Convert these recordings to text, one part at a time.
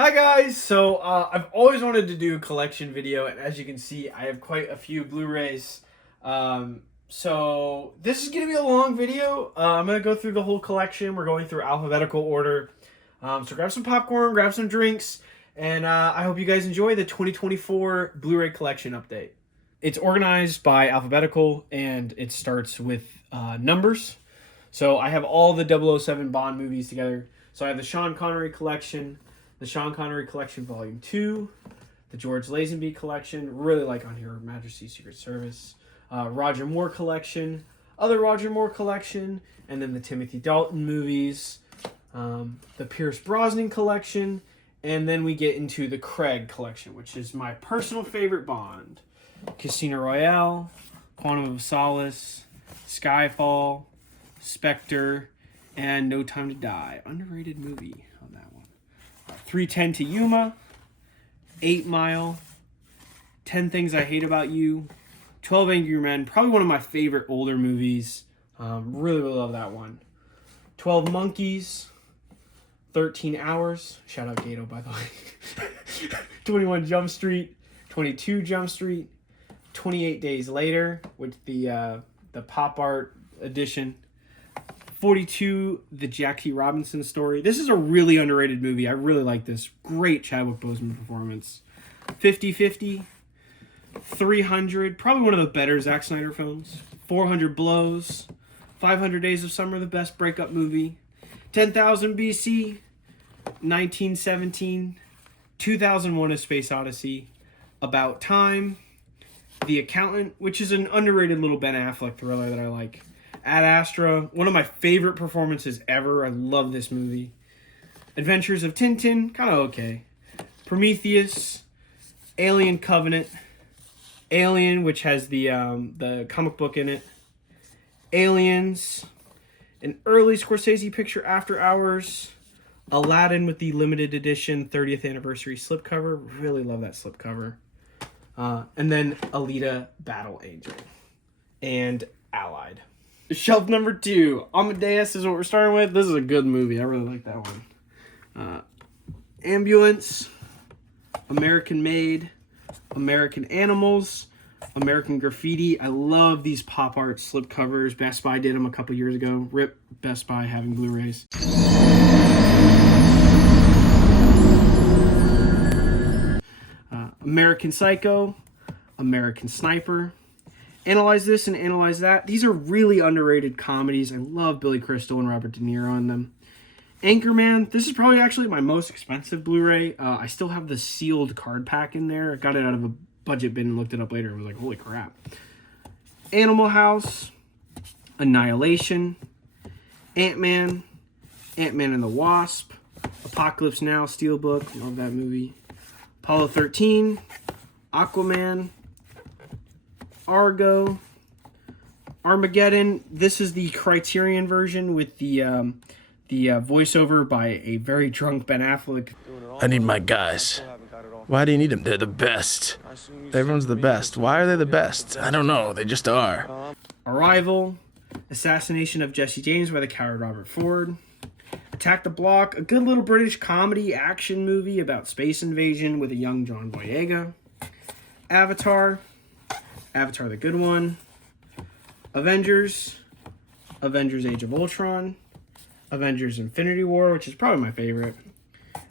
Hi guys! So I've always wanted to do a collection video, and as you can see, I have quite a few Blu-rays. So this is going to be a long video. I'm going to go through the whole collection. We're going through alphabetical order. So grab some popcorn, grab some drinks, and I hope you guys enjoy the 2024 Blu-ray collection update. It's organized by alphabetical, and it starts with numbers. So I have all the 007 Bond movies together. So I have the Sean Connery collection, the Sean Connery Collection Volume 2, the George Lazenby Collection, really like on here, Majesty's Secret Service, Roger Moore Collection, other Roger Moore Collection, and then the Timothy Dalton movies, the Pierce Brosnan Collection, and then we get into the Craig Collection, which is my personal favorite Bond. Casino Royale, Quantum of Solace, Skyfall, Spectre, and No Time to Die. Underrated movie on that one. 3:10 to Yuma, 8 Mile, 10 Things I Hate About You, 12 Angry Men, probably one of my favorite older movies. Really love that one. 12 Monkeys, 13 Hours, shout out Gato by the way. 21 Jump Street, 22 Jump Street, 28 Days Later with the pop art edition. 42, The Jackie Robinson Story. This is a really underrated movie. I really like this. Great Chadwick Boseman performance. 50-50, 300, probably one of the better Zack Snyder films. 400 Blows, 500 Days of Summer, the best breakup movie. 10,000 BC, 1917, 2001: A Space Odyssey, About Time, The Accountant, which is an underrated little Ben Affleck thriller that I like. Ad Astra, one of my favorite performances ever. I love this movie. Adventures of Tintin, kind of okay. Prometheus, Alien Covenant, Alien, which has the comic book in it. Aliens, an early Scorsese picture, After Hours, Aladdin with the limited edition 30th anniversary slipcover. Really love that slipcover. And then Alita Battle Angel and Allied. Shelf number 2, Amadeus is what we're starting with. This is a good movie. I really like that one. Ambulance, American Made, American Animals, American Graffiti. I love these pop art slipcovers. Best Buy did them a couple years ago. RIP Best Buy having Blu-rays. American Psycho, American Sniper. Analyze This and Analyze That. These are really underrated comedies. I love Billy Crystal and Robert De Niro in them. Anchorman. This is probably actually my most expensive Blu-ray. I still have the sealed card pack in there. I got it out of a budget bin and looked it up later. I was like, holy crap. Animal House. Annihilation. Ant-Man. Ant-Man and the Wasp. Apocalypse Now, Steelbook. Love that movie. Apollo 13. Aquaman. Argo, Armageddon. This is the Criterion version with the voiceover by a very drunk Ben Affleck. I need my guys. Why do you need them? They're the best. Everyone's the best. Why are they the best? I don't know. They just are. Arrival, Assassination of Jesse James by the coward Robert Ford. Attack the Block, a good little British comedy action movie about space invasion with a young John Boyega. Avatar the good one. Avengers Age of Ultron, Avengers Infinity War, which is probably my favorite.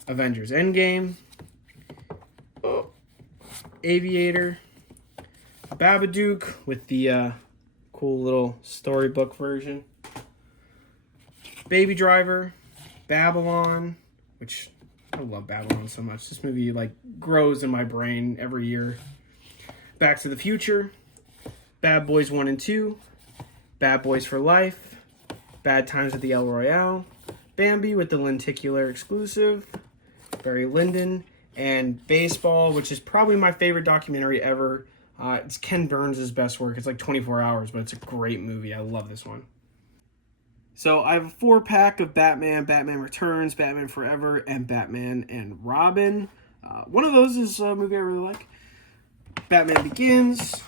Avengers Endgame, Aviator, Babadook with the cool little storybook version. Baby Driver, Babylon, which I love Babylon so much. This movie like grows in my brain every year. Back to the Future, Bad Boys 1 and 2, Bad Boys for Life, Bad Times at the El Royale, Bambi with the lenticular exclusive, Barry Lyndon, and Baseball, which is probably my favorite documentary ever. It's Ken Burns' best work. It's like 24 hours, but it's a great movie. I love this one. So I have a 4-pack of Batman, Batman Returns, Batman Forever, and Batman and Robin. One of those is a movie I really like. Batman Begins,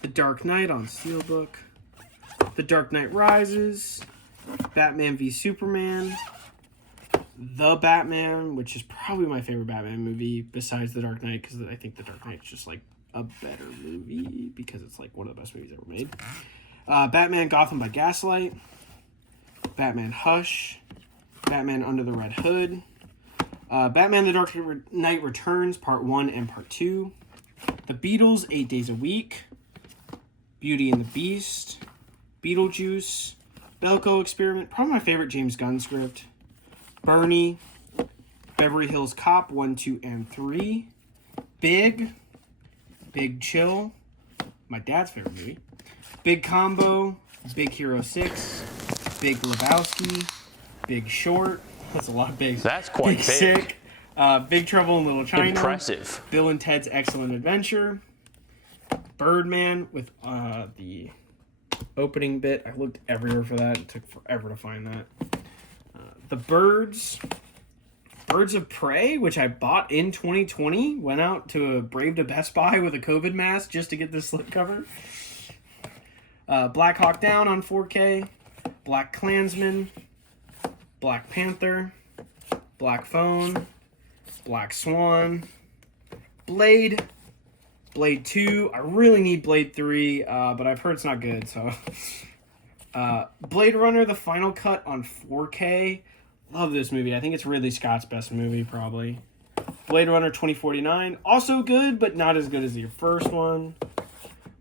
The Dark Knight on Steelbook, The Dark Knight Rises, Batman v Superman, The Batman, which is probably my favorite Batman movie besides The Dark Knight, because I think The Dark Knight's just like a better movie because it's like one of the best movies ever made. Batman Gotham by Gaslight, Batman Hush, Batman Under the Red Hood, Batman The Dark Knight Returns Part 1 and Part 2, The Beatles 8 Days a Week, Beauty and the Beast, Beetlejuice, Belko Experiment, probably my favorite James Gunn script, Bernie, Beverly Hills Cop 1, 2, and 3, Big Chill, my dad's favorite movie, Big Combo, Big Hero 6, Big Lebowski, Big Short, that's a lot of bigs. That's quite big. Sick, Big Trouble in Little China, Impressive. Bill and Ted's Excellent Adventure, Birdman with the opening bit. I looked everywhere for that. It took forever to find that. The Birds of Prey, which I bought in 2020. Went out to Brave to Best Buy with a COVID mask just to get this slipcover. Black Hawk Down on 4K. Black Klansman. Black Panther. Black Phone. Black Swan. Blade 2. I really need Blade 3, but I've heard it's not good, so. Blade Runner, the final cut on 4K. Love this movie. I think it's Ridley Scott's best movie, probably. Blade Runner 2049. Also good, but not as good as the first one.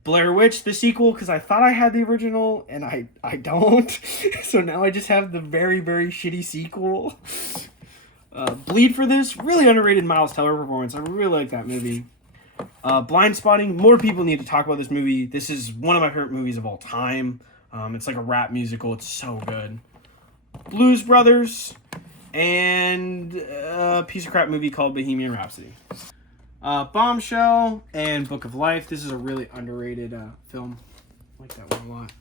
Blair Witch, the sequel, because I thought I had the original, and I don't. So now I just have the very, very shitty sequel. Bleed for This. Really underrated Miles Teller performance. I really like that movie. Blind Spotting. More people need to talk about this movie. This is one of my favorite movies of all time. It's like a rap musical. It's so good. Blues Brothers, and a piece of crap movie called Bohemian Rhapsody. Bombshell and Book of Life. This is a really underrated film. I like that one a lot.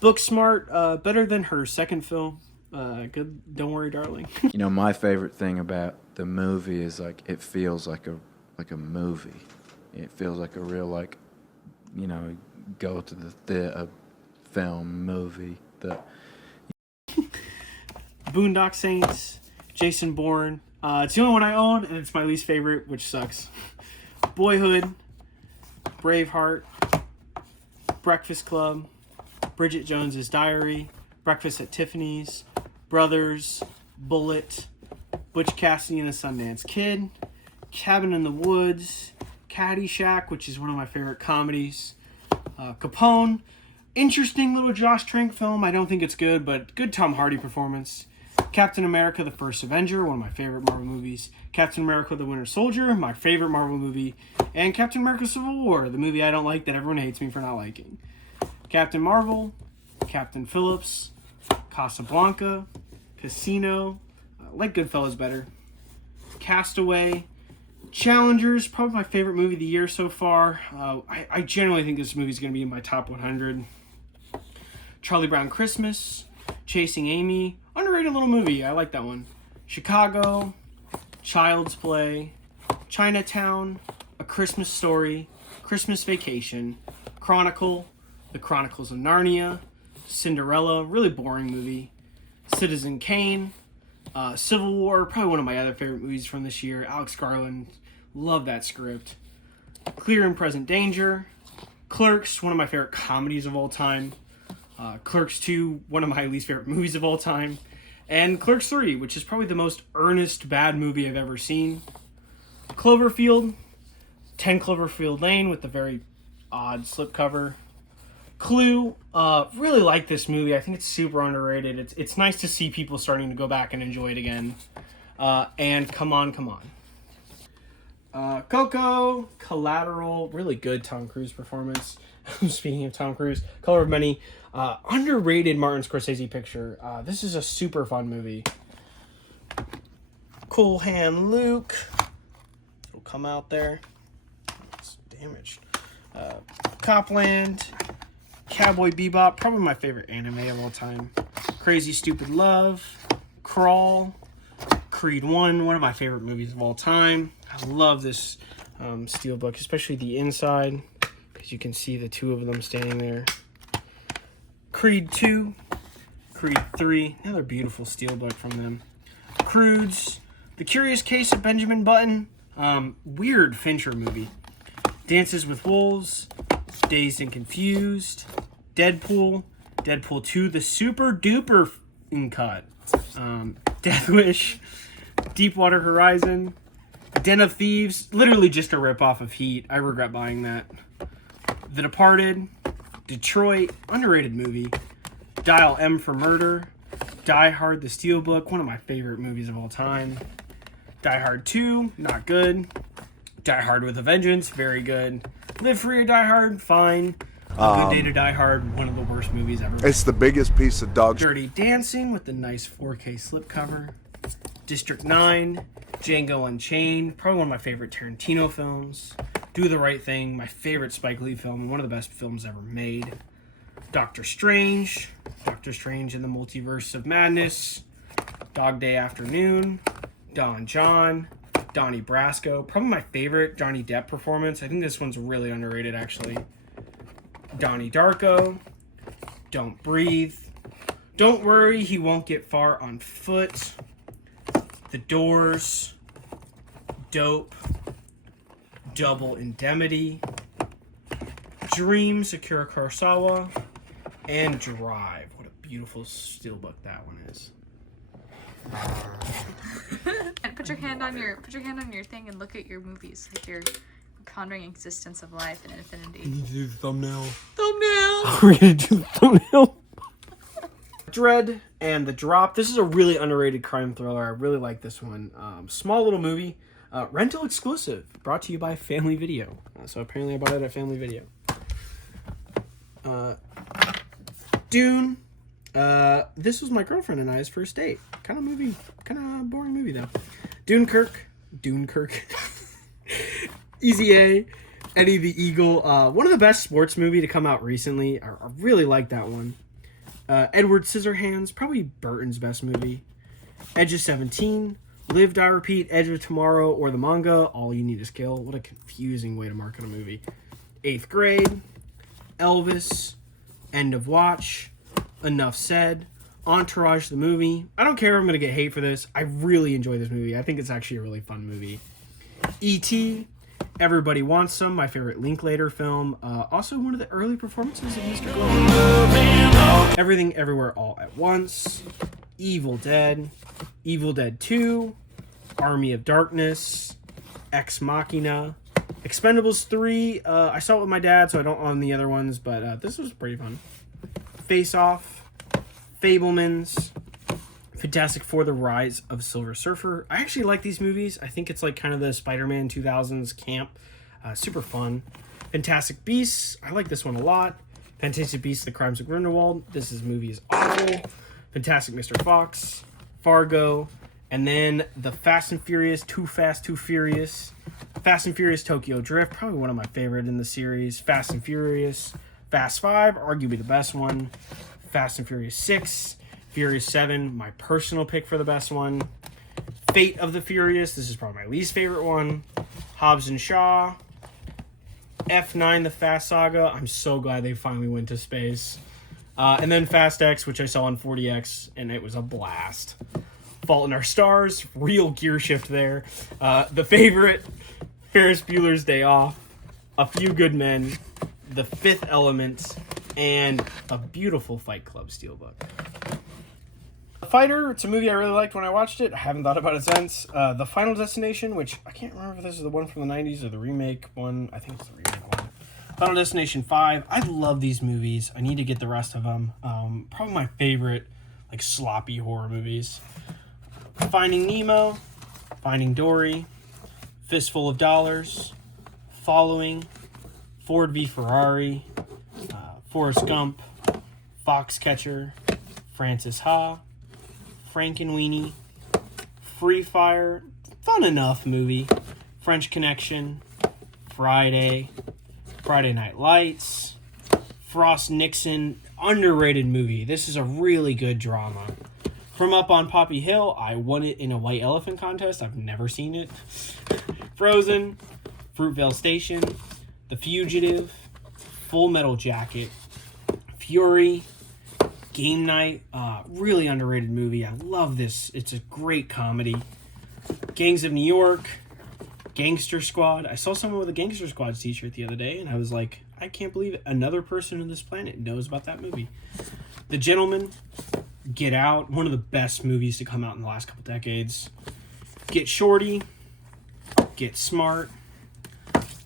Booksmart, better than her second film. Good. Don't Worry, Darling. You know, my favorite thing about the movie is like it feels like a movie. It feels like a real like, you know, go to the theater film movie that. Boondock Saints, Jason Bourne. It's the only one I own, and it's my least favorite, which sucks. Boyhood, Braveheart, Breakfast Club, Bridget Jones's Diary, Breakfast at Tiffany's, Brothers, Bullet, Butch Cassidy and the Sundance Kid, Cabin in the Woods, Caddyshack, which is one of my favorite comedies, Capone. Interesting little Josh Trank film. I don't think it's good, but good Tom Hardy performance. Captain America, The First Avenger, one of my favorite Marvel movies. Captain America, The Winter Soldier, my favorite Marvel movie. And Captain America, Civil War, the movie I don't like that everyone hates me for not liking. Captain Marvel, Captain Phillips, Casablanca, Casino, like Goodfellas better. Castaway, Challengers, probably my favorite movie of the year so far. I generally think this movie is going to be in my top 100. Charlie Brown Christmas, Chasing Amy, underrated little movie. I like that one. Chicago, Child's Play, Chinatown, A Christmas Story, Christmas Vacation, Chronicle, The Chronicles of Narnia, Cinderella, really boring movie, Citizen Kane, Civil War, probably one of my other favorite movies from this year. Alex Garland, love that script. Clear and Present Danger, Clerks, one of my favorite comedies of all time. Clerks 2, one of my least favorite movies of all time. And Clerks 3, which is probably the most earnest bad movie I've ever seen. Cloverfield, 10 Cloverfield Lane with the very odd slipcover. Clue, really like this movie. I think it's super underrated. It's nice to see people starting to go back and enjoy it again. And Come On, Come On. Coco, Collateral, really good Tom Cruise performance. Speaking of Tom Cruise, Color of Money, underrated Martin Scorsese picture. This is a super fun movie. Cool Hand Luke, it'll come out there. It's damaged. Copland, Cowboy Bebop, probably my favorite anime of all time. Crazy Stupid Love, Crawl, Creed 1, one of my favorite movies of all time. I love this steelbook, especially the inside, because you can see the two of them standing there. Creed 2, Creed 3, another beautiful steelbook from them. Croods, The Curious Case of Benjamin Button, weird Fincher movie, Dances with Wolves, Dazed and Confused, Deadpool, Deadpool 2, the super duper cut, Death Wish, Deepwater Horizon, Den of Thieves, literally just a ripoff of Heat. I regret buying that. The Departed, Detroit, underrated movie, Dial M for Murder, Die Hard, The Steelbook, one of my favorite movies of all time. Die Hard 2, not good. Die Hard with a Vengeance, very good. Live Free or Die Hard, fine. A Good Day to Die Hard, one of the worst movies ever made. It's the biggest piece of dog shit. Dirty Dancing with the nice 4K slipcover. District 9, Django Unchained, probably one of my favorite Tarantino films. Do the Right Thing, my favorite Spike Lee film, one of the best films ever made. Doctor Strange and the Multiverse of Madness. Dog Day Afternoon, Don John, Donnie Brasco, probably my favorite Johnny Depp performance. I think this one's really underrated, actually. Donnie Darko, Don't Breathe, Don't Worry, He Won't Get Far on Foot, The Doors, Dope, Double Indemnity, Dreams, Akira Kurosawa, and Drive. What a beautiful steelbook that one is. And put your hand on your thing and look at your movies, like you're pondering existence of life and infinity. Do the thumbnail. Thumbnail. We're gonna do the thumbnail. Dread and The Drop. This is a really underrated crime thriller. I really like this one. Small little movie. Rental exclusive. Brought to you by Family Video. So apparently I bought it at Family Video. Dune. This was my girlfriend and I's first date. Kind of boring movie though. Dunkirk. Easy A. Eddie the Eagle. One of the best sports movie to come out recently. I really like that one. Edward Scissorhands, probably Burton's best movie. Edge of 17, Live, Die, Repeat, Edge of Tomorrow, or the manga, All You Need Is Kill. What a confusing way to market a movie. 8th Grade, Elvis, End of Watch, Enough Said, Entourage the movie. I don't care if I'm going to get hate for this. I really enjoy this movie. I think it's actually a really fun movie. E.T., Everybody Wants Some, my favorite Linklater film. Also one of the early performances of Mr. Gold. Everything Everywhere All at Once. Evil Dead 2. Army of Darkness. Ex Machina. Expendables 3. I saw it with my dad, so I don't own the other ones, but this was pretty fun. Face Off. Fablemans. Fantastic Four: The Rise of Silver Surfer. I actually like these movies. I think it's like kind of the Spider-Man 2000s camp. Super fun. Fantastic Beasts. I like this one a lot. Fantastic Beasts: The Crimes of Grindelwald. This movie is awful. Fantastic Mr. Fox. Fargo. And then the Fast and Furious, Too Fast, Too Furious. Fast and Furious Tokyo Drift. Probably one of my favorite in the series. Fast and Furious. Fast 5. Arguably the best one. Fast and Furious 6. Furious 7, my personal pick for the best one. Fate of the Furious, this is probably my least favorite one. Hobbs and Shaw. F9, The Fast Saga. I'm so glad they finally went to space. And then Fast X, which I saw on 40X, and it was a blast. Fault in Our Stars, real gear shift there. The Favorite, Ferris Bueller's Day Off, A Few Good Men, The Fifth Element, and a beautiful Fight Club steelbook. Fighter, it's a movie I really liked when I watched it. I haven't thought about it since. The Final Destination, which I can't remember if this is the one from the 90s or the remake one. I think it's the remake one. Final Destination 5. I love these movies. I need to get the rest of them. Probably my favorite, like, sloppy horror movies. Finding Nemo, Finding Dory, Fistful of Dollars, Following, Ford v Ferrari, Forrest Gump, Foxcatcher, Francis Ha, Frankenweenie, Free Fire, fun enough movie, French Connection, Friday, Friday Night Lights, Frost Nixon, underrated movie. This is a really good drama. From Up on Poppy Hill, I won it in a white elephant contest. I've never seen it. Frozen, Fruitvale Station, The Fugitive, Full Metal Jacket, Fury, Game Night, really underrated movie. I love this. It's a great comedy. Gangs of New York, Gangster Squad. I saw someone with a Gangster Squad t-shirt the other day, and I was like, I can't believe it. Another person on this planet knows about that movie. The Gentleman, Get Out, one of the best movies to come out in the last couple decades. Get Shorty, Get Smart,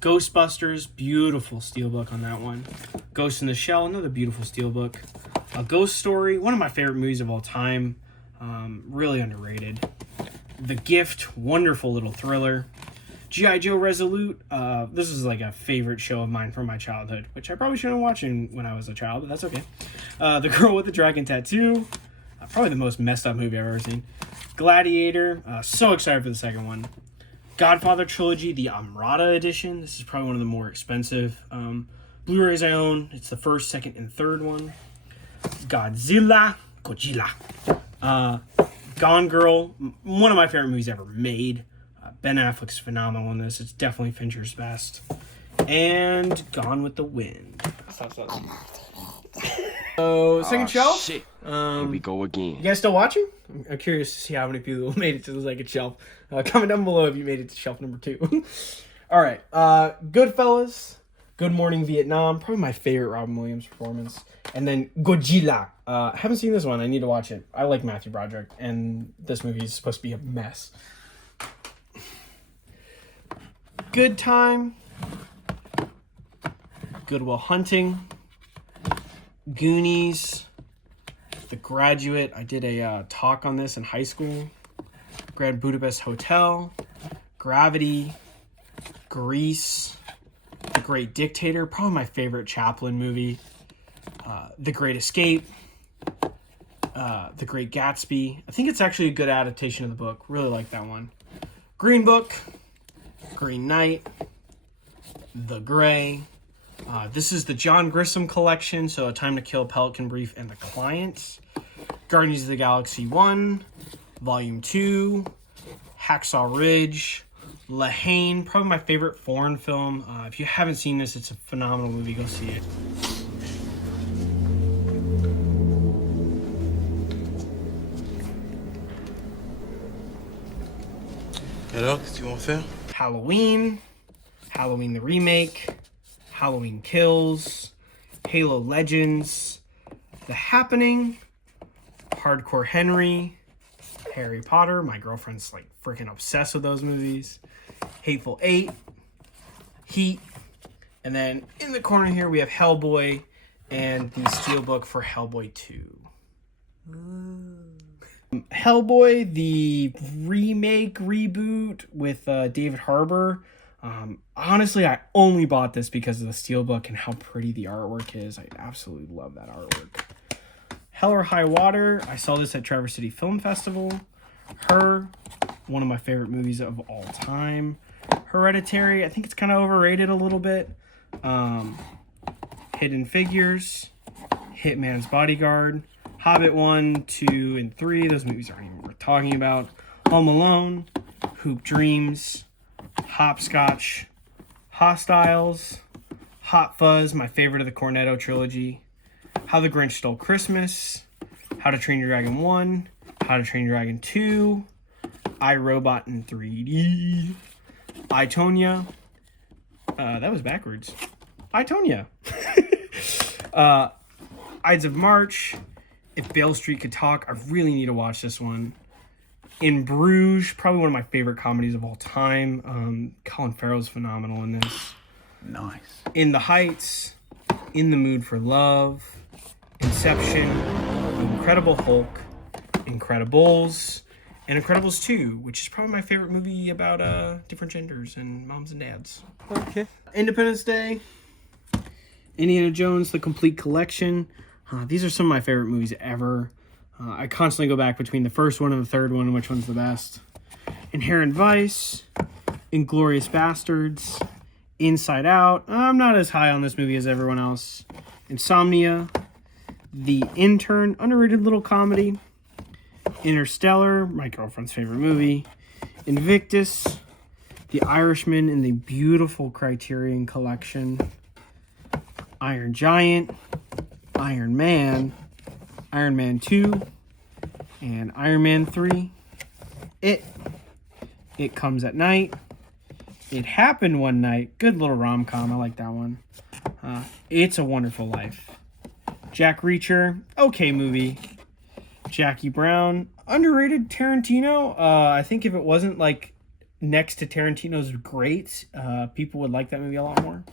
Ghostbusters, beautiful steelbook on that one. Ghost in the Shell, another beautiful steelbook. A Ghost Story, one of my favorite movies of all time, really underrated. The Gift, wonderful little thriller. G.I. Joe Resolute, this is like a favorite show of mine from my childhood, which I probably shouldn't have watched when I was a child, but that's okay. The Girl with the Dragon Tattoo, probably the most messed up movie I've ever seen. Gladiator, so excited for the second one. Godfather Trilogy, the Amrata edition, this is probably one of the more expensive Blu-rays I own. It's the first, second, and third one. Godzilla. Gone Girl, one of my favorite movies ever made. Ben Affleck's phenomenal in this. It's definitely Fincher's best. And Gone with the Wind. So, second shelf. Shit. Here we go again. You guys still watching? I'm curious to see how many people made it to the second shelf. Comment down below if you made it to shelf number 2. All right. Goodfellas. Good Morning Vietnam. Probably my favorite Robin Williams performance. And then Godzilla. I haven't seen this one. I need to watch it. I like Matthew Broderick. And this movie is supposed to be a mess. Good Time. Good Will Hunting. Goonies. The Graduate. I did a talk on this in high school. Grand Budapest Hotel. Gravity. Grease. The Great Dictator. Probably my favorite Chaplin movie. The Great Escape. The Great Gatsby. I think it's actually a good adaptation of the book. Really like that one. Green Book. Green Knight. The Gray. This is the John Grisham collection, so A Time to Kill, Pelican Brief, and The Client. Guardians of the Galaxy 1, Volume 2, Hacksaw Ridge, La Haine, probably my favorite foreign film. If you haven't seen this, it's a phenomenal movie. Go see it. Alors, qu'est-ce que tu vas faire? Halloween, Halloween the Remake, Halloween Kills, Halo Legends, The Happening, Hardcore Henry, Harry Potter. My girlfriend's like freaking obsessed with those movies. Hateful Eight, Heat, and then in the corner here we have Hellboy and the steelbook for Hellboy 2. Hellboy, the remake reboot with David Harbour. Honestly, I only bought this because of the steelbook and how pretty the artwork is. I absolutely love that artwork. Hell or High Water. I saw this at Traverse City Film Festival. Her, one of my favorite movies of all time. Hereditary, I think it's kind of overrated a little bit. Hidden Figures. Hitman's Bodyguard. Hobbit 1, 2, and 3. Those movies aren't even worth talking about. Home Alone. Hoop Dreams. Hopscotch. Hostiles. Hot Fuzz, my favorite of the Cornetto trilogy. How the Grinch Stole Christmas. How to Train Your Dragon 1. How to Train Your Dragon 2. I, Robot in 3D. I, Tonya. That was backwards. I, Tonya. Ides of March. If Beale Street Could Talk. I really need to watch this one. In Bruges, probably one of my favorite comedies of all time. Colin Farrell's phenomenal in this. Nice. In the Heights. In the Mood for Love. Inception. Incredible Hulk. Incredibles. And Incredibles 2, which is probably my favorite movie about different genders and moms and dads. Okay. Independence Day. Indiana Jones, The Complete Collection. These are some of my favorite movies ever. I constantly go back between the first one and the third one, which one's the best. Inherent Vice, Inglourious Bastards, Inside Out. I'm not as high on this movie as everyone else. Insomnia, The Intern, underrated little comedy. Interstellar, my girlfriend's favorite movie. Invictus, The Irishman in the beautiful Criterion Collection. Iron Giant, Iron Man, Iron Man 2, and Iron Man 3. It Comes at Night. It Happened One Night. Good little rom-com. I like that one. It's a Wonderful Life. Jack Reacher. Okay movie. Jackie Brown. Underrated Tarantino. I think if it wasn't like next to Tarantino's great, people would like that movie a lot more.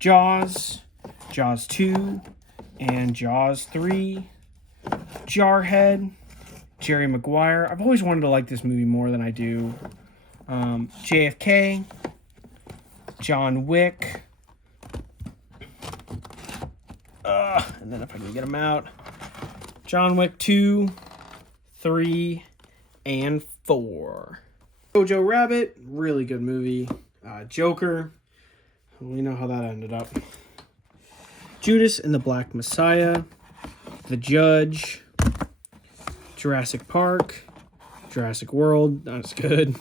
Jaws. Jaws 2. And Jaws 3. Jarhead. Jerry Maguire. I've always wanted to like this movie more than I do. JFK. John Wick. And then if I can get them out. John Wick 2, 3, and 4. Jojo Rabbit. Really good movie. Joker. We know how that ended up. Judas and the Black Messiah. The Judge. Jurassic Park. Jurassic World. Not as good.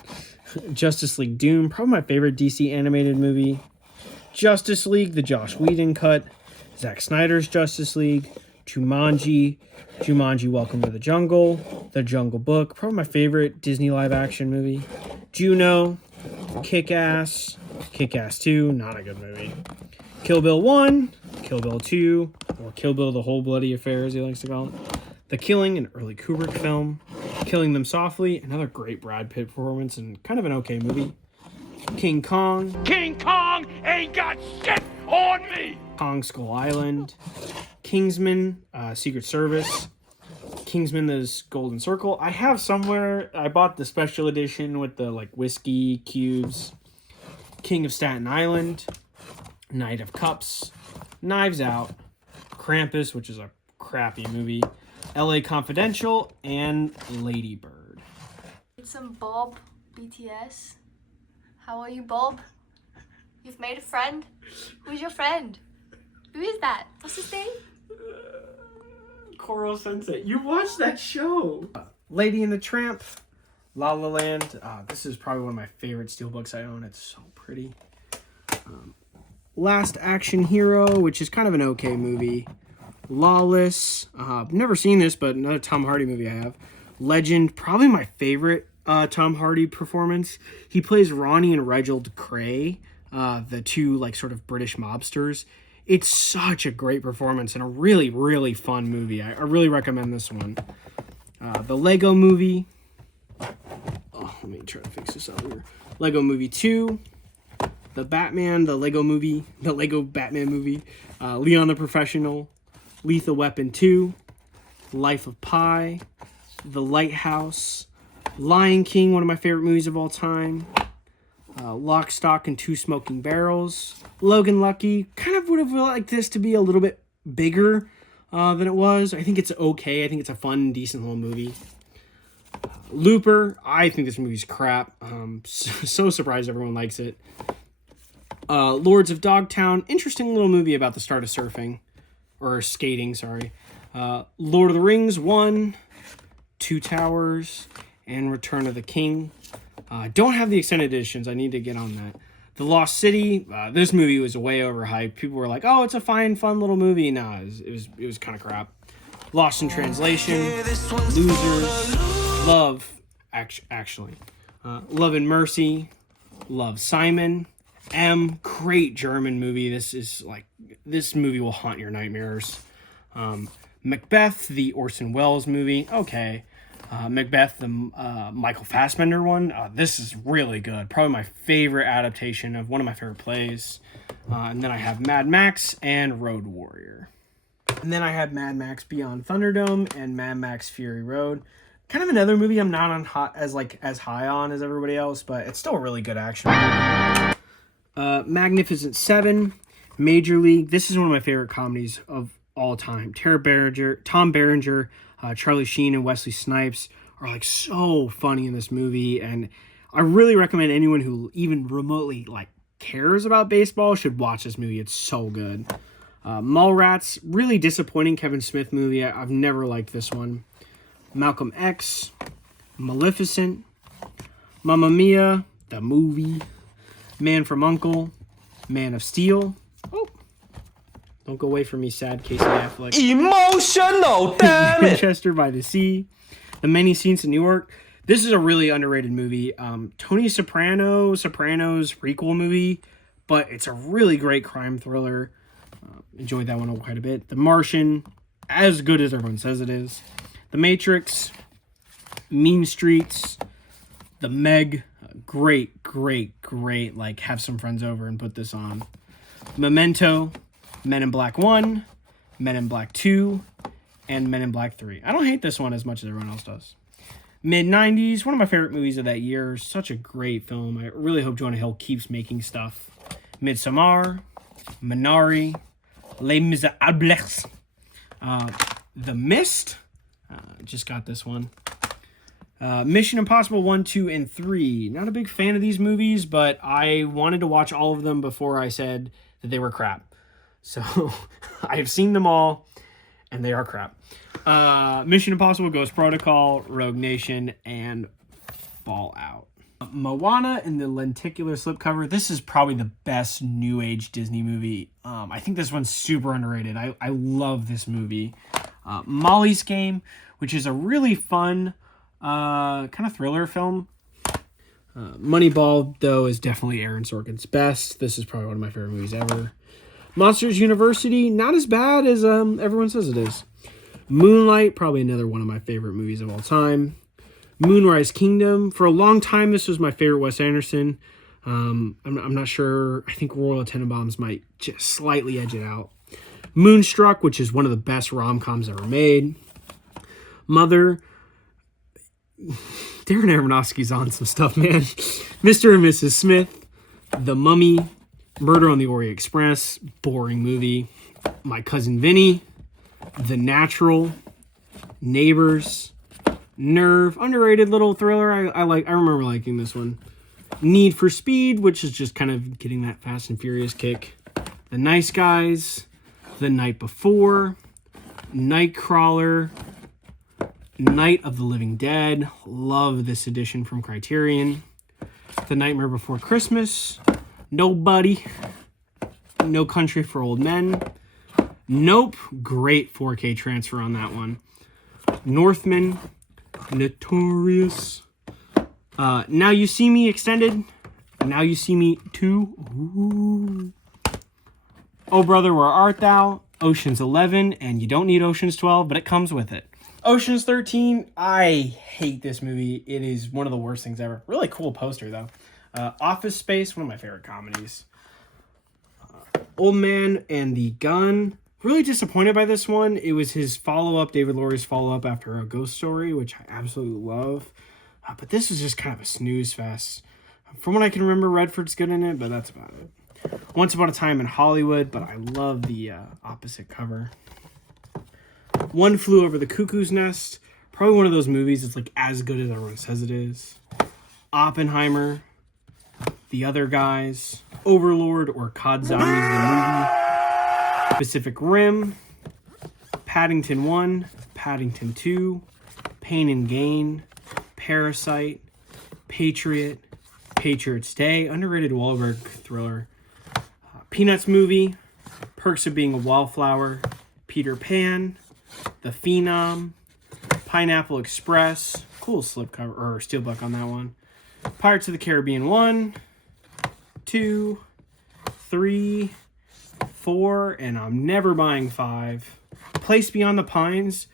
Justice League Doom. Probably my favorite DC animated movie. Justice League. The Joss Whedon cut. Zack Snyder's Justice League. Jumanji. Jumanji Welcome to the Jungle. The Jungle Book. Probably my favorite Disney live action movie. Juno. Kick-Ass. Kick-Ass 2. Not a good movie. Kill Bill 1. Kill Bill 2. Or Kill Bill The Whole Bloody Affair, as he likes to call it. The Killing, an early Kubrick film. Killing Them Softly, another great Brad Pitt performance and kind of an okay movie. King Kong. King Kong ain't got shit on me! Kong Skull Island. Kingsman, Secret Service. Kingsman, the Golden Circle. I have somewhere, I bought the special edition with the like whiskey cubes. King of Staten Island. Knight of Cups. Knives Out. Krampus, which is a crappy movie. LA Confidential, and Lady Bird. Some Bob BTS. How are you, Bob? You've made a friend? Who's your friend? Who is that? What's his name? Coral Sunset. You watched that show. Lady and the Tramp. La La Land. This is probably one of my favorite steelbooks I own. It's so pretty. Last Action Hero, which is kind of an okay movie. Lawless. Never seen this, but another Tom Hardy movie I have. Legend. Probably my favorite Tom Hardy performance. He plays Ronnie and Reginald Cray, the two like sort of British mobsters. It's such a great performance and a really, really fun movie. I really recommend this one. The Lego Movie. Oh, let me try to fix this out here. Lego Movie 2. The Batman, the Lego Batman movie. Leon the Professional. Lethal Weapon 2. Life of Pi. The Lighthouse. Lion King, one of my favorite movies of all time. Lock, Stock, and Two Smoking Barrels. Logan Lucky. Kind of would have liked this to be a little bit bigger than it was. I think it's okay. I think it's a fun, decent little movie. Looper. I think this movie's crap. So surprised everyone likes it. Lords of Dogtown. Interesting little movie about the start of surfing. Or skating, sorry. Lord of the Rings 1. Two Towers. And Return of the King. Don't have the extended editions. I need to get on that. The Lost City. This movie was way overhyped. People were like, "Oh, it's a fine, fun little movie." No, it was kind of crap. Lost in Translation. Losers. Love. Actually. Love and Mercy. Love, Simon. M. Great German movie. This movie will haunt your nightmares. Macbeth, the Orson Welles movie. Okay. Macbeth, the Michael Fassbender one. This is really good. Probably my favorite adaptation of one of my favorite plays. And then I have Mad Max and Road Warrior. And then I have Mad Max Beyond Thunderdome and Mad Max Fury Road. Kind of another movie I'm not on as high on as everybody else, but it's still a really good action movie. Magnificent Seven, Major League. This is one of my favorite comedies of all time. Tom Berenger, Charlie Sheen, and Wesley Snipes are like so funny in this movie, and I really recommend anyone who even remotely cares about baseball should watch this movie. It's so good. Mallrats, really disappointing Kevin Smith movie. I've never liked this one. Malcolm X, Maleficent, Mamma Mia, the movie, Man from U.N.C.L.E., Man of Steel, Don't go away from me, sad Casey Affleck. Emotional, damn it! Manchester by the Sea. The Many Saints in Newark. This is a really underrated movie. Tony Soprano's prequel movie, but it's a really great crime thriller. Enjoyed that one quite a bit. The Martian, as good as everyone says it is. The Matrix, Mean Streets, The Meg, great, like, have some friends over and put this on. Memento, Men in Black 1, Men in Black 2, and Men in Black 3. I don't hate this one as much as everyone else does. Mid-90s, one of my favorite movies of that year. Such a great film. I really hope Jonah Hill keeps making stuff. Midsommar, Minari, Les Miserables, The Mist. Just got this one. Mission Impossible 1, 2, and 3. Not a big fan of these movies, but I wanted to watch all of them before I said that they were crap. So, I've seen them all, and they are crap. Mission Impossible, Ghost Protocol, Rogue Nation, and Fallout. Moana and the lenticular slipcover. This is probably the best new age Disney movie. I think this one's super underrated. I love this movie. Molly's Game, which is a really fun kind of thriller film. Moneyball, though, is definitely Aaron Sorkin's best. This is probably one of my favorite movies ever. Monsters University, not as bad as everyone says it is. Moonlight, probably another one of my favorite movies of all time. Moonrise Kingdom, for a long time, this was my favorite Wes Anderson. I'm not sure. I think Royal Tenenbaums might just slightly edge it out. Moonstruck, which is one of the best rom-coms ever made. Mother. Darren Aronofsky's on some stuff, man. Mr. and Mrs. Smith. The Mummy. Murder on the Orient Express. Boring movie. My Cousin Vinny. The Natural. Neighbors. Nerve. Underrated little thriller. I remember liking this one. Need for Speed, which is just kind of getting that Fast and Furious kick. The Nice Guys. The Night Before. Nightcrawler. Night of the Living Dead. Love this edition from Criterion. The Nightmare Before Christmas. Nobody. No Country for Old Men. Nope. Great 4K transfer on that one. Northman. Notorious. Now You See Me Extended. Now You See Me 2. Ooh. Oh Brother, Where Art Thou? Ocean's 11, and you don't need Ocean's 12, but it comes with it. Ocean's 13, I hate this movie. It is one of the worst things ever. Really cool poster, though. Office Space, one of my favorite comedies. Old Man and the Gun. Really disappointed by this one. It was his follow-up, David Lowry's follow-up after A Ghost Story, which I absolutely love. But this is just kind of a snooze fest. From what I can remember, Redford's good in it, but that's about it. Once Upon a Time in Hollywood, but I love the opposite cover. One Flew Over the Cuckoo's Nest. Probably one of those movies that's like as good as everyone says it is. Oppenheimer. The Other Guys. Overlord or Kodzani the movie. Pacific Rim. Paddington 1. Paddington 2. Pain and Gain. Parasite. Patriot. Patriots Day. Underrated Wahlberg thriller. Peanuts movie. Perks of Being a Wallflower. Peter Pan. The Phenom. Pineapple Express. Cool slipcover or steelbook on that one. Pirates of the Caribbean 1, 2, 3, 4, and I'm never buying 5. Place Beyond the Pines.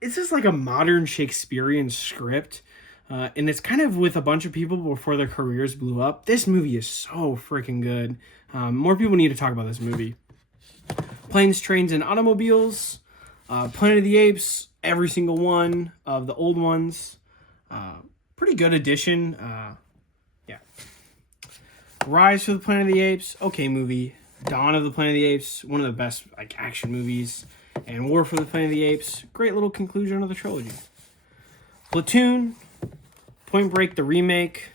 It's just like a modern Shakespearean script. And it's kind of with a bunch of people before their careers blew up. This movie is so freaking good. More people need to talk about this movie. Planes, Trains, and Automobiles. Planet of the Apes. Every single one of the old ones. Pretty good addition. Yeah. Rise for the Planet of the Apes. Okay movie. Dawn of the Planet of the Apes. One of the best like action movies. And War for the Planet of the Apes. Great little conclusion of the trilogy. Platoon. Point Break the remake.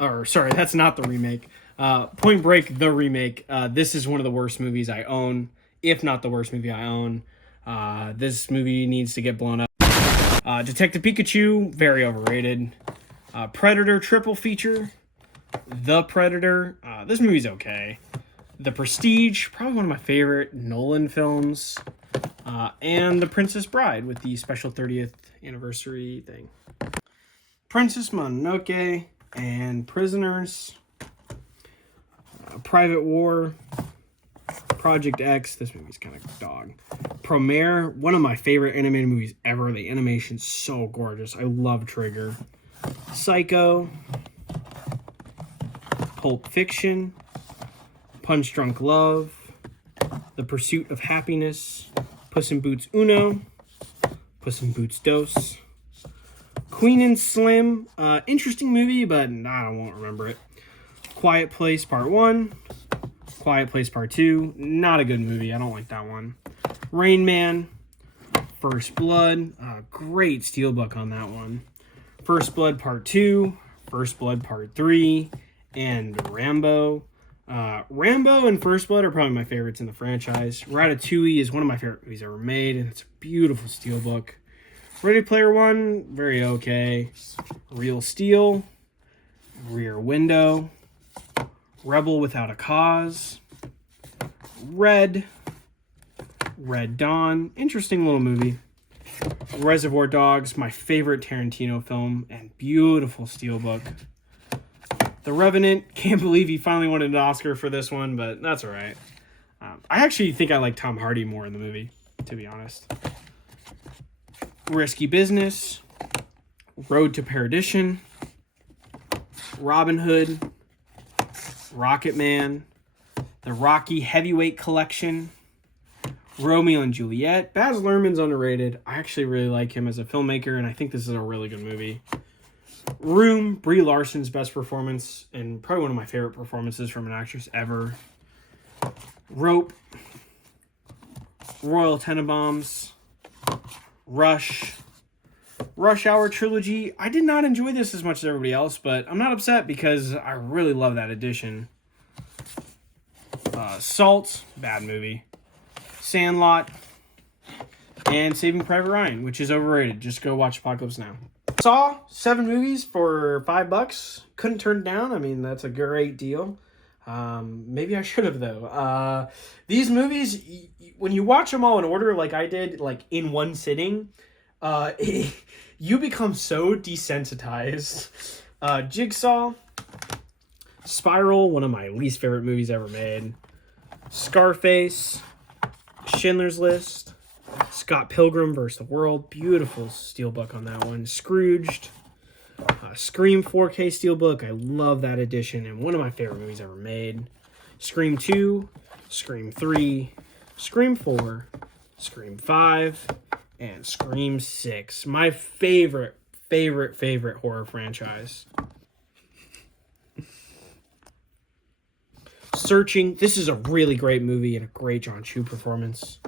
Or, sorry, that's not the remake. Point Break the remake. This is one of the worst movies I own. If not the worst movie I own. This movie needs to get blown up. Detective Pikachu, very overrated. Predator triple feature. The Predator. This movie's okay. The Prestige, probably one of my favorite Nolan films. And The Princess Bride with the special 30th anniversary thing. Princess Mononoke and Prisoners. Private War. Project X. This movie's kind of dog. Promare, one of my favorite animated movies ever. The animation's so gorgeous. I love Trigger. Psycho. Pulp Fiction. Punch Drunk Love. The Pursuit of Happiness. Puss in Boots Uno. Puss in Boots Dos. Queen and Slim. Interesting movie, but I won't remember it. Quiet Place Part 1. Quiet Place Part 2. Not a good movie. I don't like that one. Rain Man. First Blood. Great steelbook on that one. First Blood Part 2. First Blood Part 3. And Rambo. Rambo and First Blood are probably my favorites in the franchise. Ratatouille is one of my favorite movies ever made, and it's a beautiful steelbook. Ready Player One, very okay. Real Steel. Rear Window. Rebel Without a Cause. Red Dawn, interesting little movie. Reservoir Dogs, my favorite Tarantino film, and beautiful steelbook. The Revenant, can't believe he finally won an Oscar for this one, but that's all right. I actually think I like Tom Hardy more in the movie, to be honest. Risky Business. Road to Perdition. Robin Hood. Rocket Man. The Rocky Heavyweight Collection. Romeo and Juliet. Baz Luhrmann's underrated. I actually really like him as a filmmaker, and I think this is a really good movie. Room, Brie Larson's best performance, and probably one of my favorite performances from an actress ever. Rope. Royal Tenenbaums. Rush. Rush Hour Trilogy. I did not enjoy this as much as everybody else, but I'm not upset because I really love that edition. Salt, bad movie. Sandlot, and Saving Private Ryan, which is overrated. Just go watch Apocalypse Now. Saw 7 movies for $5. Couldn't turn it down. I mean, that's a great deal. Maybe I should have, though. These movies, when you watch them all in order like I did, like in one sitting, you become so desensitized. Jigsaw. Spiral, one of my least favorite movies ever made. Scarface. Schindler's List. Scott Pilgrim vs. the World. Beautiful steelbook on that one. Scrooged. Scream 4K steelbook. I love that edition and one of my favorite movies ever made. Scream 2. Scream 3. Scream 4. Scream 5. And Scream 6. My favorite horror franchise. Searching. This is a really great movie and a great John Chu performance.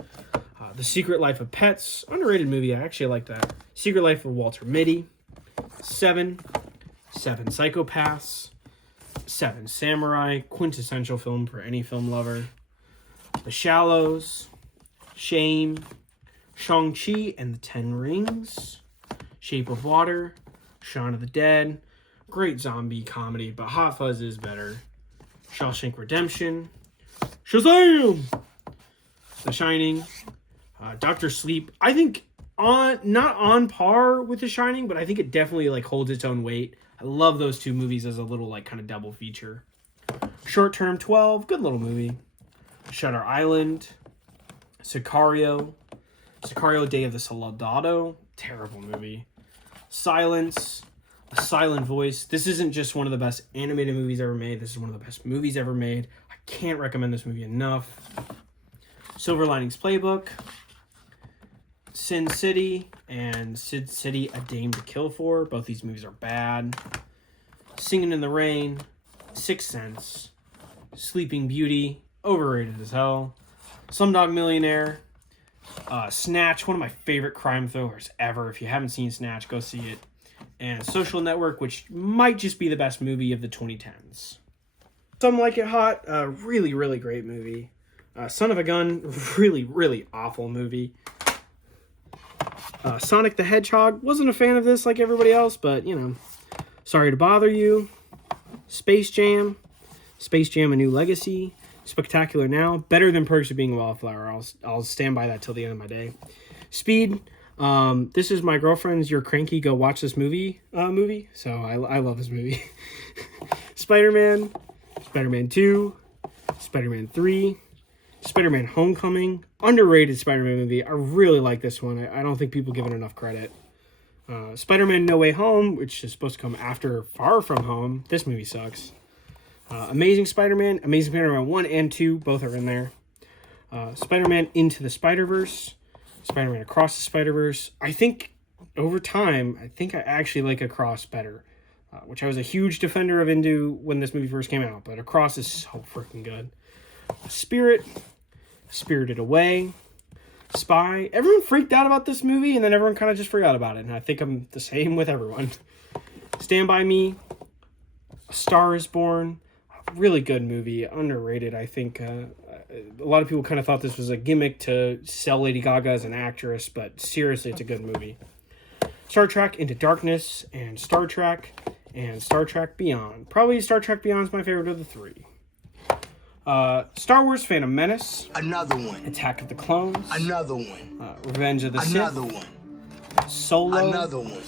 The Secret Life of Pets. Underrated movie. I actually like that. Secret Life of Walter Mitty. 7 Psychopaths. 7 Samurai. Quintessential film for any film lover. The Shallows. Shame. Shang-Chi and the Ten Rings. Shape of Water. Shaun of the Dead. Great zombie comedy, but Hot Fuzz is better. Shawshank Redemption. Shazam! The Shining. Doctor Sleep. I think not on par with The Shining, but I think it definitely like holds its own weight. I love those two movies as a little like kind of double feature. Short Term 12. Good little movie. Shutter Island. Sicario. Sicario Day of the Soldado. Terrible movie. Silence. A Silent Voice. This isn't just one of the best animated movies ever made. This is one of the best movies ever made. I can't recommend this movie enough. Silver Linings Playbook. Sin City and Sid City, A Dame to Kill For. Both these movies are bad. Singing in the Rain. Sixth Sense. Sleeping Beauty. Overrated as hell. Slumdog Millionaire. Snatch, one of my favorite crime thrillers ever. If you haven't seen Snatch, go see it. And Social Network, which might just be the best movie of the 2010s. Some Like It Hot, really, really great movie. Son of a Gun, really, really awful movie. Sonic the Hedgehog, wasn't a fan of this like everybody else, but, you know, Sorry to Bother You. Space Jam. Space Jam: A New Legacy. Spectacular Now, better than Perks of Being a Wallflower. I'll stand by that till the end of my day. Speed, this is my girlfriend's You're Cranky, Go Watch This Movie movie. So I love this movie. Spider-Man, Spider-Man 2, Spider-Man 3, Spider-Man Homecoming, underrated Spider-Man movie. I really like this one. I don't think people give it enough credit. Spider-Man No Way Home, which is supposed to come after Far From Home. This movie sucks. Amazing Spider-Man 1 and 2, both are in there. Spider-Man Into the Spider-Verse, Spider-Man Across the Spider-Verse. I think over time, I actually like Across better, which I was a huge defender of Into when this movie first came out, but Across is so freaking good. Spirit, Spirited Away, Spy. Everyone freaked out about this movie, and then everyone kind of just forgot about it, and I think I'm the same with everyone. Stand By Me, A Star Is Born. Really good movie, underrated. I think a lot of people kind of thought this was a gimmick to sell Lady Gaga as an actress, but seriously, it's a good movie. Star Trek Into Darkness, and Star Trek Beyond. Probably Star Trek Beyond is my favorite of the three. Star Wars Phantom Menace. Another one. Attack of the Clones. Another one. Revenge of the Another Sith. one. Solo. Another one.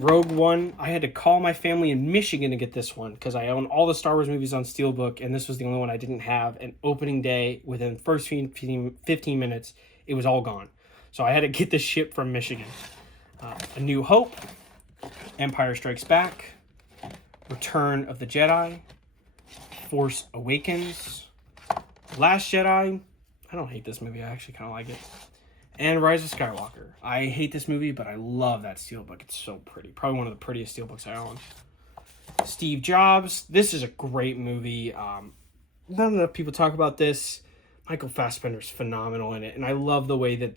Rogue One. I had to call my family in Michigan to get this one because I own all the Star Wars movies on Steelbook, and this was the only one I didn't have. And opening day, within the first 15 minutes, it was all gone. So I had to get this ship from Michigan. A New Hope. Empire Strikes Back. Return of the Jedi. Force Awakens. Last Jedi. I don't hate this movie. I actually kind of like it. And Rise of Skywalker. I hate this movie, but I love that steelbook. It's so pretty. Probably one of the prettiest steelbooks I own. Steve Jobs. This is a great movie. Not enough people talk about this. Michael Fassbender's phenomenal in it. And I love the way that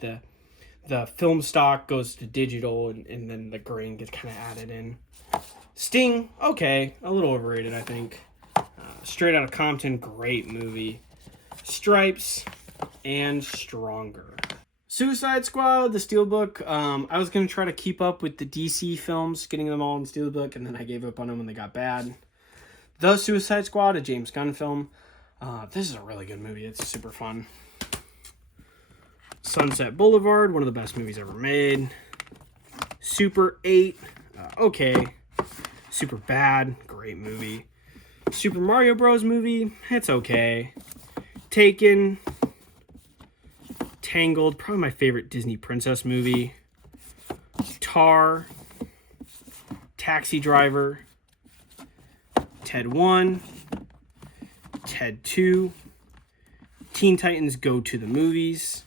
the film stock goes to digital and then the grain gets kind of added in. Sting. Okay. A little overrated, I think. Straight Outta Compton. Great movie. Stripes. And Stronger. Suicide Squad, the Steelbook. I was going to try to keep up with the DC films, getting them all in Steelbook, and then I gave up on them when they got bad. The Suicide Squad, a James Gunn film. This is a really good movie. It's super fun. Sunset Boulevard, one of the best movies ever made. Super 8, okay. Super Bad, great movie. Super Mario Bros. Movie, it's okay. Taken... Tangled, probably my favorite Disney princess movie. Tar, Taxi Driver, Ted 1, Ted 2, Teen Titans Go to the Movies,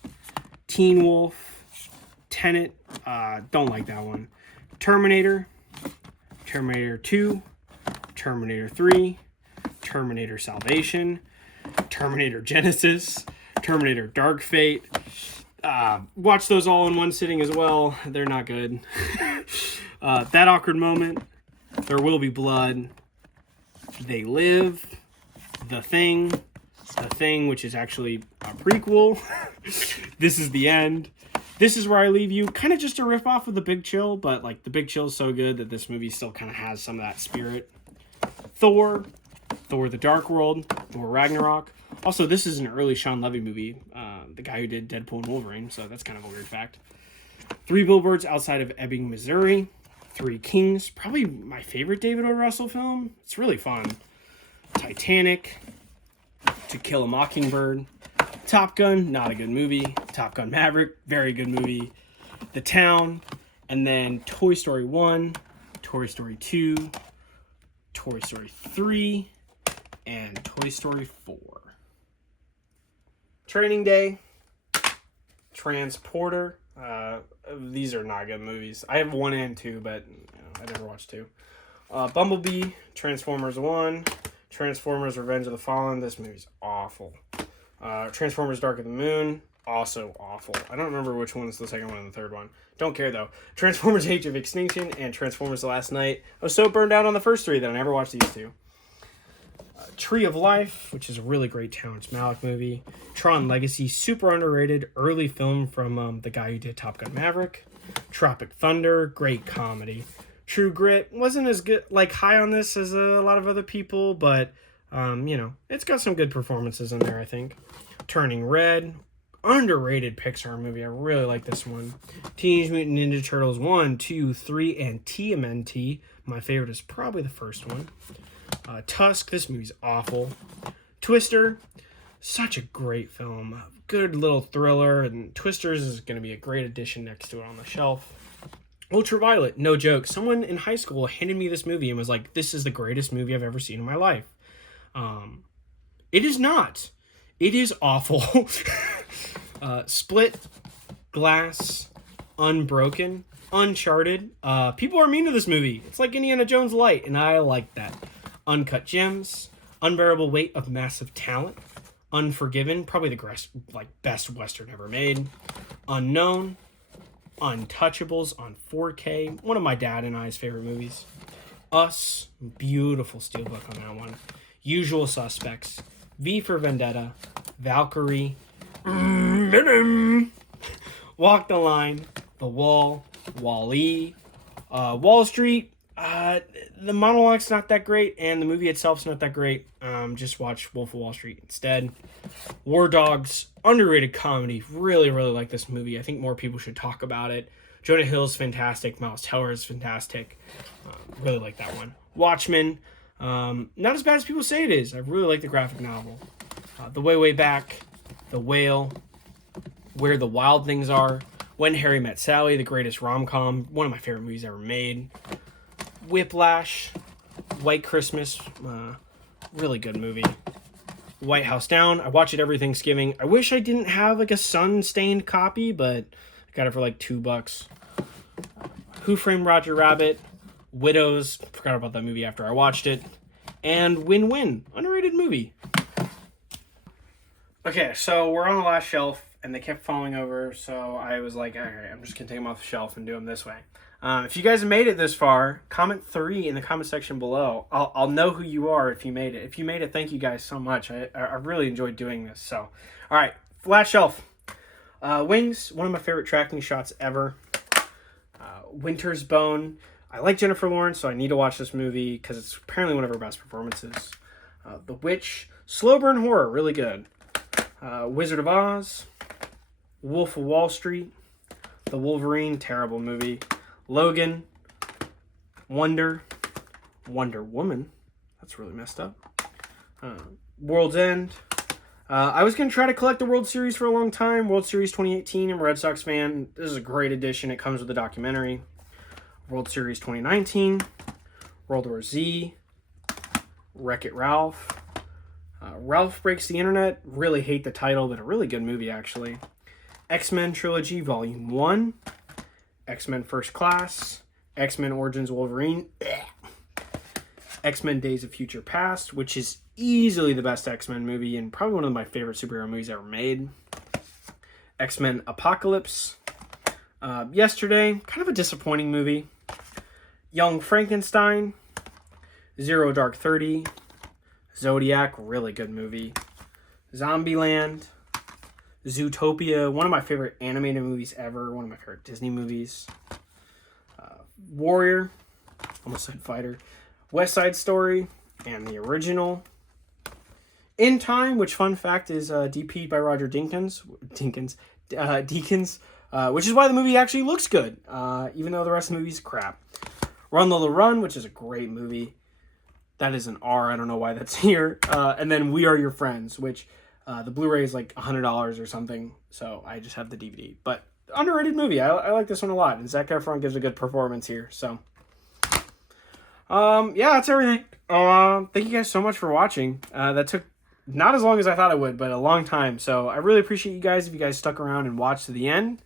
Teen Wolf, Tenet, don't like that one. Terminator, Terminator 2, Terminator 3, Terminator Salvation, Terminator Genesis, Terminator Dark Fate. Watch those all in one sitting as well. They're not good. That Awkward Moment. There Will Be Blood. They Live. The Thing, which is actually a prequel. This Is the End. This Is Where I Leave You. Kind of just a riff-off of The Big Chill, but like The Big Chill is so good that this movie still kind of has some of that spirit. Thor. Thor The Dark World. Thor Ragnarok. Also, this is an early Sean Levy movie, the guy who did Deadpool and Wolverine, so that's kind of a weird fact. 3 Billboards Outside of Ebbing, Missouri. 3 Kings, probably my favorite David O. Russell film. It's really fun. Titanic. To Kill a Mockingbird. Top Gun, not a good movie. Top Gun Maverick, very good movie. The Town. And then Toy Story 1, Toy Story 2, Toy Story 3, and Toy Story 4. Training Day, Transporter. These are not good movies. I have 1 and 2, but I never watched 2. Bumblebee, Transformers 1, Transformers Revenge of the Fallen. This movie's awful. Transformers Dark of the Moon, also awful. I don't remember which one's the second one and the third one. Don't care though. Transformers Age of Extinction and Transformers The Last Night. I was so burned out on the first 3 that I never watched these 2. Tree of Life, which is a really great Terrence Malick movie. Tron Legacy, super underrated, early film from the guy who did Top Gun Maverick. Tropic Thunder, great comedy. True Grit, wasn't as good, like high on this as a lot of other people, but You know, it's got some good performances in there, I think. Turning Red, underrated Pixar movie. I really like this one. Teenage Mutant Ninja Turtles 1, 2, 3, and TMNT. My favorite is probably the first one. Tusk, this movie's awful. Twister, such a great film. Good little thriller, and Twisters is going to be a great addition next to it on the shelf. Ultraviolet, no joke. Someone in high school handed me this movie and was like, this is the greatest movie I've ever seen in my life. It is not. It is awful. Split, Glass, Unbroken, Uncharted. People are mean to this movie. It's like Indiana Jones Light, and I like that. Uncut Gems, Unbearable Weight of Massive Talent, Unforgiven, probably the best Western ever made. Unknown, Untouchables on 4K, one of my dad and I's favorite movies. Us, beautiful steelbook on that one. Usual Suspects, V for Vendetta, Valkyrie, Walk the Line, The Wall, Wall-E, Wall Street. The monologue's not that great, and the movie itself's not that great. Just watch Wolf of Wall Street instead. War Dogs, underrated comedy. Really, really like this movie. I think more people should talk about it. Jonah Hill's fantastic. Miles Teller is fantastic. Really like that one. Watchmen, not as bad as people say it is. I really like the graphic novel. The Way, Way Back, The Whale, Where the Wild Things Are, When Harry Met Sally, the greatest rom-com, one of my favorite movies ever made. Whiplash, White Christmas, really good movie. White House Down, I watch it every Thanksgiving. I wish I didn't have like a sun-stained copy, but I got it for like $2. Who Framed Roger Rabbit, Widows, forgot about that movie after I watched it, and Win-Win, underrated movie. Okay, so we're on the last shelf, and they kept falling over, so I was like, all right, I'm just going to take them off the shelf and do them this way. If you guys have made it this far, comment 3 in the comment section below. I'll know who you are if you made it. If you made it, thank you guys so much. I really enjoyed doing this. So, all right, last shelf. Wings, one of my favorite tracking shots ever. Winter's Bone. I like Jennifer Lawrence, so I need to watch this movie because it's apparently one of her best performances. The Witch, slow burn horror, really good. Wizard of Oz, Wolf of Wall Street, The Wolverine, terrible movie. Logan, Wonder Woman, that's really messed up. World's End. I was going to try to collect the World Series for a long time. World Series 2018, I'm a Red Sox fan. This is a great edition. It comes with a documentary. World Series 2019, World War Z, Wreck-It Ralph. Ralph Breaks the Internet. Really hate the title, but a really good movie, actually. X-Men Trilogy Volume 1. X-Men First Class, X-Men Origins Wolverine, X-Men Days of Future Past, which is easily the best X-Men movie and probably one of my favorite superhero movies ever made. X-Men Apocalypse, Yesterday, kind of a disappointing movie. Young Frankenstein, Zero Dark 30, Zodiac, really good movie. Zombieland, Zootopia, one of my favorite animated movies ever, one of my favorite Disney movies. Warrior, almost said Fighter. West Side Story, and the original. In Time, which, fun fact, is DP'd by Roger Deakins, which is why the movie actually looks good, even though the rest of the movie's crap. Run Lola Run, which is a great movie. That is an R, I don't know why that's here. And then We Are Your Friends, which... the Blu-ray is like $100 or something, so I just have the DVD. But underrated movie. I like this one a lot, and Zac Efron gives a good performance here. So, yeah, that's everything. Thank you guys so much for watching. That took not as long as I thought it would, but a long time. So I really appreciate you guys if you guys stuck around and watched to the end.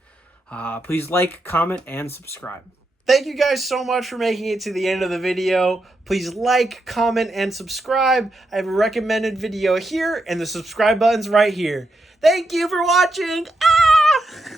Please like, comment, and subscribe. Thank you guys so much for making it to the end of the video. Please like, comment, and subscribe. I have a recommended video here, and the subscribe button's right here. Thank you for watching.